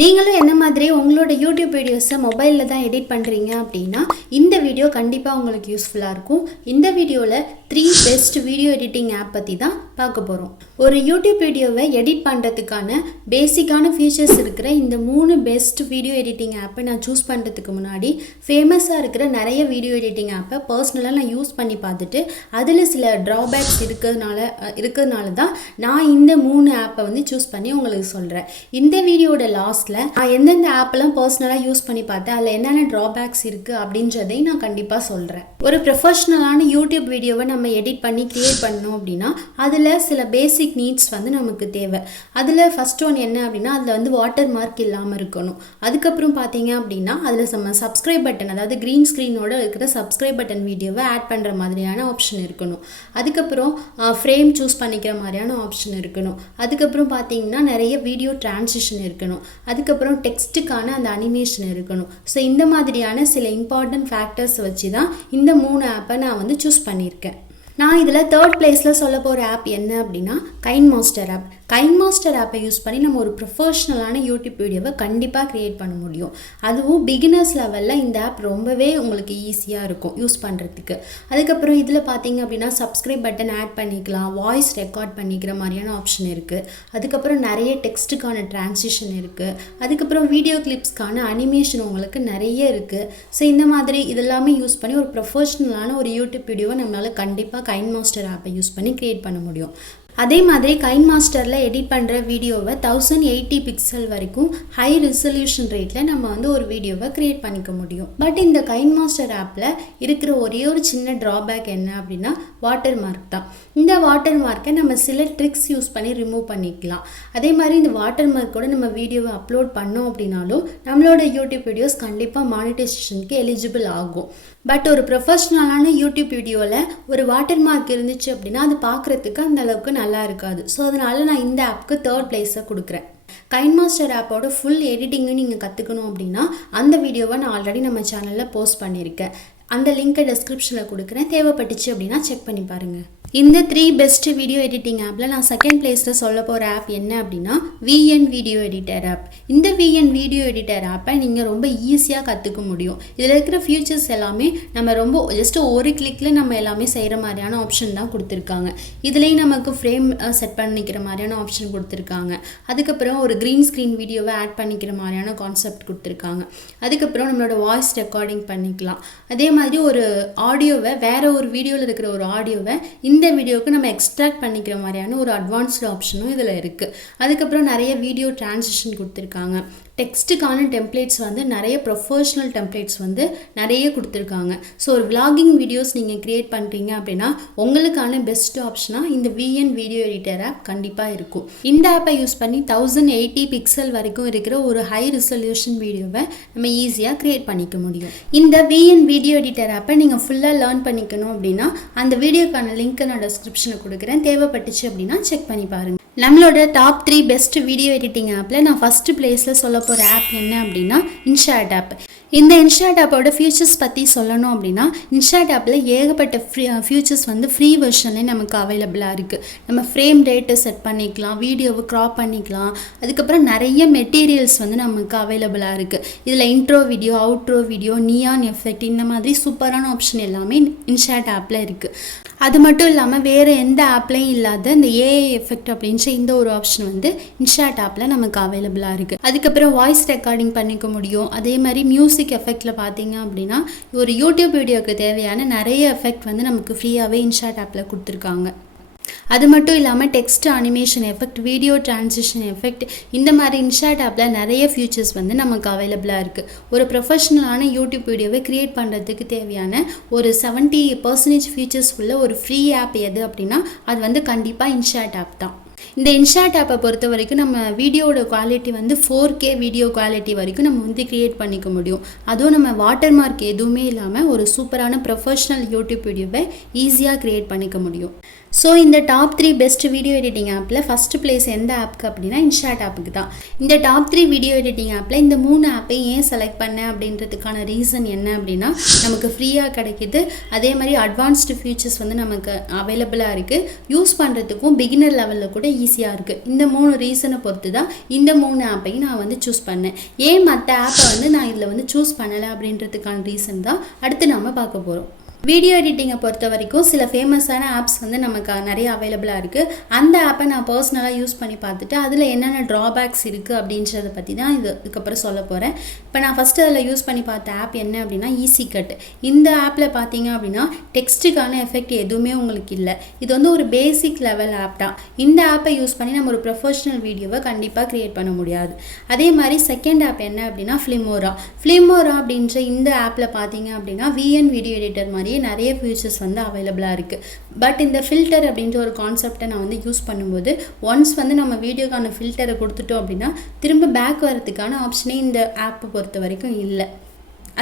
நீங்களும் என்ன மாதிரி உங்களோட யூடியூப் வீடியோஸை மொபைலில் தான் எடிட் பண்ணுறீங்க அப்படின்னா இந்த வீடியோ கண்டிப்பாக உங்களுக்கு யூஸ்ஃபுல்லாக இருக்கும். இந்த வீடியோவில் 3 பெஸ்ட் வீடியோ எடிட்டிங் ஆப் பற்றி தான் பார்க்க போகிறோம். ஒரு யூடியூப் வீடியோவை எடிட் பண்ணுறதுக்கான பேசிக்கான ஃபீச்சர்ஸ் இருக்கிற இந்த 3 பெஸ்ட் வீடியோ எடிட்டிங் ஆப்பை நான் சூஸ் பண்ணுறதுக்கு முன்னாடி ஃபேமஸாக இருக்கிற நிறைய வீடியோ எடிட்டிங் ஆப்பை பர்சனலாக நான் யூஸ் பண்ணி பார்த்துட்டு அதில் சில ட்ராபேக்ஸ் இருக்கிறதுனால தான் நான் இந்த 3 ஆப்பை வந்து சூஸ் பண்ணி உங்களுக்கு சொல்கிறேன். இந்த வீடியோட லாஸ்ட்டில் நான் எந்தெந்த ஆப்பெல்லாம் பர்சனலாக யூஸ் பண்ணி பார்த்தேன், அதில் என்னென்ன ட்ராபேக்ஸ் இருக்குது அப்படின்றதையும் நான் கண்டிப்பாக சொல்கிறேன். ஒரு ப்ரொஃபஷ்னலான யூடியூப் வீடியோவை நம்ம எடிட் பண்ணி கிரியேட் பண்ணோம் அப்படின்னா அதில் சில பேசிக் நீட்ஸ் வந்து நமக்கு தேவை. அதில் ஃபஸ்ட் ஒன் என்ன அப்படின்னா, அதில் வந்து வாட்டர் மார்க் இல்லாமல் இருக்கணும். அதுக்கப்புறம் பார்த்தீங்க அப்படின்னா அதில் நம்ம சப்ஸ்கிரைப் பட்டன், அதாவது க்ரீன் ஸ்க்ரீனோட இருக்கிற சப்ஸ்கிரைப் பட்டன் வீடியோவை ஆட் பண்ணுற மாதிரியான ஆப்ஷன் இருக்கணும். அதுக்கப்புறம் ஃப்ரேம் சூஸ் பண்ணிக்கிற மாதிரியான ஆப்ஷன் இருக்கணும். அதுக்கப்புறம் பார்த்தீங்கன்னா நிறைய வீடியோ டிரான்சிஷன் இருக்கணும். அதுக்கப்புறம் டெக்ஸ்ட்டுக்கான அந்த அனிமேஷன் இருக்கணும். ஸோ இந்த மாதிரியான சில இம்பார்ட்டன்ட் ஃபேக்டர்ஸ் வச்சு தான் இந்த 3 ஆப்பை நான் வந்து சூஸ் பண்ணியிருக்கேன். நான் இதில் 3rd பிளேஸில் சொல்ல போகிற ஆப் என்ன அப்படின்னா KineMaster ஆப். KineMaster ஆப்பை யூஸ் பண்ணி நம்ம ஒரு ப்ரொஃபஷ்னலான யூடியூப் வீடியோவை கண்டிப்பாக க்ரியேட் பண்ண முடியும். அதுவும் பிகினர்ஸ் லெவலில் இந்த ஆப் ரொம்பவே உங்களுக்கு ஈஸியாக இருக்கும் யூஸ் பண்ணுறதுக்கு. அதுக்கப்புறம் இதில் பார்த்தீங்க அப்படின்னா சப்ஸ்கிரைப் பட்டன் ஆட் பண்ணிக்கலாம், வாய்ஸ் ரெக்கார்ட் பண்ணிக்கிற மாதிரியான ஆப்ஷன் இருக்குது. அதுக்கப்புறம் நிறைய டெக்ஸ்ட்டுக்கான டிரான்சிஷன் இருக்குது. அதுக்கப்புறம் வீடியோ கிளிப்ஸ்க்கான அனிமேஷன் உங்களுக்கு நிறைய இருக்குது. ஸோ இந்த மாதிரி இதெல்லாமே யூஸ் பண்ணி ஒரு ப்ரொஃபஷ்னலான ஒரு யூடியூப் வீடியோவை நம்மளால் கண்டிப்பாக KineMaster ஆப்பை யூஸ் பண்ணி க்ரியேட் பண்ண முடியும். அதே மாதிரி KineMasterல எடிட் பண்ணுற வீடியோவை 1080 பிக்சல் வரைக்கும் ஹை ரெசல்யூஷன் ரேட்டில் நம்ம வந்து ஒரு வீடியோவை க்ரியேட் பண்ணிக்க முடியும். பட் இந்த KineMaster ஆப்பில் இருக்கிற ஒரே ஒரு சின்ன ட்ராபேக் என்ன அப்படின்னா வாட்டர் மார்க் தான். இந்த வாட்டர் மார்க்கை நம்ம சில ட்ரிக்ஸ் யூஸ் பண்ணி ரிமூவ் பண்ணிக்கலாம். அதே மாதிரி இந்த வாட்டர் மார்க்கோட நம்ம வீடியோவை அப்லோட் பண்ணோம் அப்படின்னாலும் நம்மளோட யூடியூப் வீடியோஸ் கண்டிப்பாக மானிட்டைசேஷனுக்கு எலிஜிபிள் ஆகும். பட் ஒரு ப்ரொஃபஷ்னலான யூடியூப் வீடியோவில் ஒரு வாட்டர் மார்க் இருந்துச்சு அப்படின்னா அது பார்க்குறதுக்கு அந்த அளவுக்கு நல்லா இருக்காது. ஸோ அதனால் நான் இந்த ஆப்புக்கு 3rd பிளேஸை கொடுக்குறேன். KineMaster ஆப்போட ஃபுல் எடிட்டிங்கும் நீங்கள் கற்றுக்கணும் அப்படின்னா அந்த வீடியோவை நான் ஆல்ரெடி நம்ம சேனலில் போஸ்ட் பண்ணியிருக்கேன். அந்த லிங்க்கை டிஸ்கிரிப்ஷனில் கொடுக்குறேன். தேவைப்பட்டுச்சு அப்படின்னா செக் பண்ணி பாருங்கள். இந்த 3 பெஸ்ட் வீடியோ எடிட்டிங் ஆப்பில் நான் 2nd பிளேஸில் சொல்ல போகிற ஆப் என்ன அப்படின்னா VN வீடியோ எடிட்டர் ஆப். இந்த VN வீடியோ எடிட்டர் ஆப்பை நீங்கள் ரொம்ப ஈஸியாக கற்றுக்க முடியும். இதில் இருக்கிற ஃபியூச்சர்ஸ் எல்லாமே நம்ம ரொம்ப ஜஸ்ட் ஒரு கிளிக்கில் நம்ம எல்லாமே செய்கிற மாதிரியான ஆப்ஷன் தான் கொடுத்துருக்காங்க. இதுலேயும் நமக்கு ஃப்ரேம் செட் பண்ணிக்கிற மாதிரியான ஆப்ஷன் கொடுத்துருக்காங்க. அதுக்கப்புறம் ஒரு க்ரீன் ஸ்க்ரீன் வீடியோவை ஆட் பண்ணிக்கிற மாதிரியான கான்செப்ட் கொடுத்துருக்காங்க. அதுக்கப்புறம் நம்மளோட வாய்ஸ் ரெக்கார்டிங் பண்ணிக்கலாம். அதே மாதிரி ஒரு ஆடியோவை வேறு ஒரு வீடியோவில் இருக்கிற ஒரு ஆடியோவை இந்த வீடியோவுக்கு நம்ம எக்ஸ்ட்ராக்ட் பண்ணிக்கிற மாதிரியான ஒரு அட்வான்ஸ்டு ஆப்ஷனும் இதில் இருக்குது. அதுக்கப்புறம் நிறைய வீடியோ டிரான்சிஷன் கொடுத்துருக்காங்க. டெக்ஸ்ட்டுக்கான டெம்ப்ளேட்ஸ் வந்து நிறைய ப்ரொஃபஷ்னல் டெம்ப்ளேட்ஸ் வந்து நிறைய கொடுத்துருக்காங்க. ஸோ ஒரு விளாகிங் வீடியோஸ் நீங்கள் க்ரியேட் பண்ணுறீங்க அப்படின்னா உங்களுக்கான பெஸ்ட் ஆப்ஷனாக இந்த VN வீடியோ எடிட்டர் ஆப் கண்டிப்பாக இருக்கும். இந்த ஆப்பை யூஸ் பண்ணி 1080 பிக்சல் வரைக்கும் இருக்கிற ஒரு ஹை ரெசல்யூஷன் வீடியோவை நம்ம ஈஸியாக க்ரியேட் பண்ணிக்க முடியும். இந்த VN வீடியோ எடிட்டர் ஆப்பை நீங்கள் ஃபுல்லாக லேர்ன் பண்ணிக்கணும் அப்படின்னா அந்த வீடியோக்கான லிங்க்கை நான் டிஸ்கிரிப்ஷனில் கொடுக்குறேன். தேவைப்பட்டுச்சு அப்படின்னா செக் பண்ணி பாருங்கள். நம்மளோட டாப் 3 பெஸ்ட் வீடியோ எடிட்டிங் ஆப்பில் நான் ஃபஸ்ட்டு பிளேஸில் சொல்ல போகிற ஆப் என்ன அப்படின்னா Inshot ஆப். இந்த Inshot ஆப்போட ஃபியூச்சர்ஸ் பற்றி சொல்லணும் அப்படின்னா Inshot ஆப்பில் ஏகப்பட்ட ஃபியூச்சர்ஸ் வந்து ஃப்ரீ வெர்ஷன்லேயே நமக்கு அவைலபிளாக இருக்குது. நம்ம ஃப்ரேம் ரேட்டை செட் பண்ணிக்கலாம், வீடியோவை க்ராப் பண்ணிக்கலாம். அதுக்கப்புறம் நிறைய மெட்டீரியல்ஸ் வந்து நமக்கு அவைலபிளாக இருக்குது. இதில் intro video, outro video, neon effect, இந்த மாதிரி சூப்பரான ஆப்ஷன் எல்லாமே Inshot ஆப்பில் இருக்குது. அது மட்டும் இல்லாமல் வேறு எந்த ஆப்லையும் இல்லாத இந்த AI எஃபெக்ட் அப்படின்ற இந்த ஒரு ஆப்ஷன் வந்து Inshot ஆப்பில் நமக்கு அவைலபிளாக இருக்குது. அதுக்கப்புறம் வாய்ஸ் ரெக்கார்டிங் பண்ணிக்க முடியும். அதே மாதிரி மியூசிக் எஃபெக்டில் பார்த்தீங்க அப்படின்னா ஒரு யூடியூப் வீடியோவுக்கு தேவையான நிறைய எஃபெக்ட் வந்து நமக்கு ஃப்ரீயாகவே Inshot ஆப்பில் கொடுத்துருக்காங்க. அது மட்டும் இல்லாமல் text animation effect, video transition effect, இந்த மாதிரி Inshot ஆப்பில் நிறைய ஃபியூச்சர்ஸ் வந்து நமக்கு அவைலபிளாக இருக்குது. ஒரு ப்ரொஃபஷ்னலான யூடியூப் வீடியோவை க்ரியேட் பண்ணுறதுக்கு தேவையான ஒரு 70% ஃபியூச்சர்ஸ் உள்ள ஒரு ஃப்ரீ ஆப் எது அப்படின்னா அது வந்து கண்டிப்பாக Inshot ஆப் தான். இந்த Inshot ஆப்பை பொறுத்த வரைக்கும் நம்ம வீடியோட குவாலிட்டி வந்து 4K வீடியோ குவாலிட்டி வரைக்கும் நம்ம வந்து க்ரியேட் பண்ணிக்க முடியும். அதுவும் நம்ம வாட்டர் மார்க் எதுவுமே இல்லாமல் ஒரு சூப்பரான ப்ரொஃபஷ்னல் யூடியூப் வீடியோவை ஈஸியாக க்ரியேட் பண்ணிக்க முடியும். ஸோ இந்த டாப் 3 பெஸ்ட் வீடியோ எடிட்டிங் ஆப்பில் ஃபஸ்ட்டு பிளேஸ் எந்த ஆப்புக்கு அப்படின்னா இன்ஷாட் ஆப்புக்கு தான். இந்த டாப் 3 வீடியோ எடிட்டிங் ஆப்பில் இந்த 3 ஆப்பையும் ஏன் செலக்ட் பண்ணேன் அப்படின்றதுக்கான ரீசன் என்ன அப்படின்னா, நமக்கு ஃப்ரீயாக கிடைக்கிது. அதே மாதிரி அட்வான்ஸ்டு ஃபியூச்சர்ஸ் வந்து நமக்கு அவைலபிளாக இருக்குது. யூஸ் பண்ணுறதுக்கும் பிகினர் லெவலில் கூட ஈஸியாக இருக்குது. இந்த 3 ரீசனை பொறுத்து தான் இந்த 3 ஆப்பையும் நான் வந்து சூஸ் பண்ணேன். ஏன் மற்ற ஆப்பை வந்து நான் இதில் வந்து சூஸ் பண்ணலை அப்படின்றதுக்கான ரீசன் தான் அடுத்து நம்ம பார்க்க போகிறோம். வீடியோ எடிட்டிங்கை பொறுத்த வரைக்கும் சில ஃபேமஸான ஆப்ஸ் வந்து நமக்கு நிறைய அவைலபிளாக இருக்குது. அந்த ஆப்பை நான் பர்சனலாக யூஸ் பண்ணி பார்த்துட்டு அதில் என்னென்ன ட்ராபேக்ஸ் இருக்குது அப்படின்றத பற்றி தான் இதுக்கப்புறம் சொல்ல போகிறேன். இப்போ நான் ஃபஸ்ட்டு அதில் யூஸ் பண்ணி பார்த்த ஆப் என்ன அப்படின்னா ஈஸி கட். இந்த ஆப்பில் பார்த்தீங்க அப்படின்னா டெக்ஸ்ட்டுக்கான எஃபெக்ட் எதுவுமே உங்களுக்கு இல்லை. இது வந்து ஒரு பேசிக் லெவல் ஆப் தான். இந்த ஆப்பை யூஸ் பண்ணி நம்ம ஒரு ப்ரொஃபஷனல் வீடியோவை கண்டிப்பாக க்ரியேட் பண்ண முடியாது. அதே மாதிரி செகண்ட் ஆப் என்ன அப்படின்னா ஃபிலிமோரா அப்படின்ற இந்த ஆப்பில் பார்த்தீங்க அப்படின்னா விஎன் வீடியோ எடிட்டர் மாதிரி நிறைய ஃபியூச்சர்ஸ் வந்து அவைலபிளாக இருக்குது. பட் இந்த ஃபில்டர் அப்படின்ற ஒரு கான்செப்டை நான் வந்து யூஸ் பண்ணும்போது ஒன்ஸ் வந்து நம்ம வீடியோக்கான ஃபில்டரை கொடுத்துட்டோம் அப்படின்னா திரும்ப பேக் வரதுக்கான ஆப்ஷனே இந்த ஆப்பை பொறுத்த வரைக்கும் இல்லை.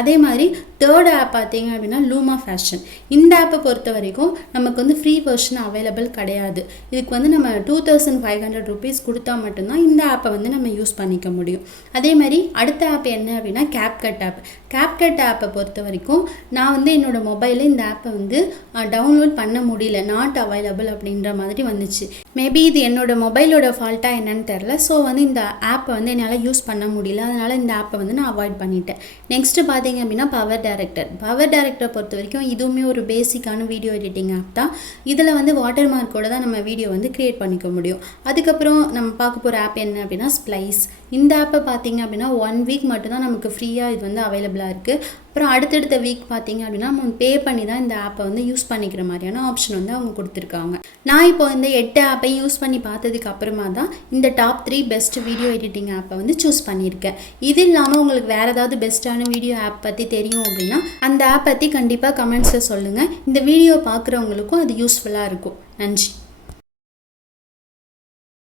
அதே மாதிரி தேர்ட் ஆப் பார்த்தீங்க அப்படின்னா லூமா ஃபேஷன். இந்த ஆப்பை பொறுத்த வரைக்கும் நமக்கு வந்து ஃப்ரீ வெர்ஷன் அவைலபிள் கிடையாது. இதுக்கு வந்து நம்ம 2500 rupees கொடுத்தா மட்டும்தான் இந்த ஆப்பை வந்து நம்ம யூஸ் பண்ணிக்க முடியும். அதே மாதிரி அடுத்த ஆப் என்ன அப்படின்னா கேப்கட் ஆப். கேப்கட் ஆப்பை பொறுத்த வரைக்கும் நான் வந்து என்னோடய மொபைலில் இந்த ஆப்பை வந்து டவுன்லோட் பண்ண முடியல, நாட் அவைலபிள் அப்படின்ற மாதிரி வந்துச்சு. மேபி இது என்னோடய மொபைலோட ஃபால்ட்டாக என்னன்னு தெரில. ஸோ வந்து இந்த ஆப்பை வந்து என்னால் யூஸ் பண்ண முடியல. அதனால் இந்த ஆப்பை வந்து நான் அவாய்ட் பண்ணிட்டேன். நெக்ஸ்ட்டு பார்த்தீங்க அப்படின்னா பவர் டைரக்டரை பொறுத்த வரைக்கும் இதுவுமே ஒரு பேசிக்கான வீடியோ எடிட்டிங் ஆப் தான். இதில் வந்து வாட்டர் மார்க்கோட தான் நம்ம வீடியோ வந்து க்ரியேட் பண்ணிக்க முடியும். அதுக்கப்புறம் நம்ம பார்க்க போகிற ஆப் என்ன அப்படின்னா ஸ்ப்ளைஸ். இந்த ஆப்பை பார்த்தீங்க அப்படின்னா 1 week மட்டும்தான் நமக்கு ஃப்ரீயாக இது வந்து அவைலபிளாக இருக்குது. அப்புறம் அடுத்தடுத்த வீக் பார்த்தீங்க அப்படின்னா நம்ம பே பண்ணி தான் இந்த ஆப்பை வந்து யூஸ் பண்ணிக்கிற மாதிரியான ஆப்ஷன் வந்து அவங்க கொடுத்துருக்காங்க. நான் இப்போ இந்த 8 ஆப்பையும் யூஸ் பண்ணி பார்த்ததுக்கு அப்புறமா தான் இந்த டாப் 3 பெஸ்ட் வீடியோ எடிட்டிங் ஆப்பை வந்து சூஸ் பண்ணியிருக்கேன். இது இல்லாமல் உங்களுக்கு வேறு ஏதாவது பெஸ்ட்டான வீடியோ ஆப் பற்றி தெரியும் அப்படின்னா அந்த ஆப் பற்றி கண்டிப்பாக கமெண்ட்ஸில் சொல்லுங்கள். இந்த வீடியோ பார்க்குறவங்களுக்கும் அது யூஸ்ஃபுல்லாக இருக்கும். நன்றி.